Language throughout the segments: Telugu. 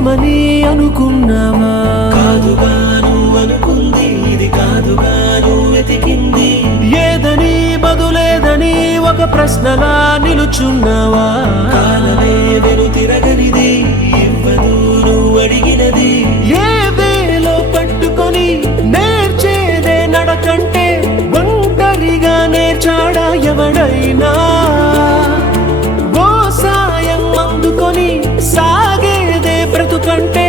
నిజమని అనుకున్నావా? కాదుగాను అనుకుంది ఇది కాదుగాను వెతికింది ఏదని బదులేదని ఒక ప్రశ్నలా నిలుచున్నావా? కాలమే వెను తిరగనిది ఇవ్వదు నువ్వు అడిగినది ఏ వేలో పట్టుకొని నేర్చేదే నడకంటే ఒంటరిగా నేర్చాడా ఎవడైనా? ఓ సాయం అందుకొని సాగేదే బ్రతుకంటే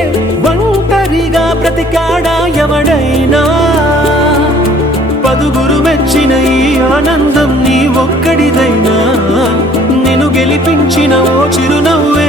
ఒంటరిగా బ్రతికాడా ఎవడైనా? పదుగురు మెచ్చిన ఈ ఆనందం నీ ఒక్కడిదైనా? నిన్ను గెలిపించిన ఓ చిరునవ్వే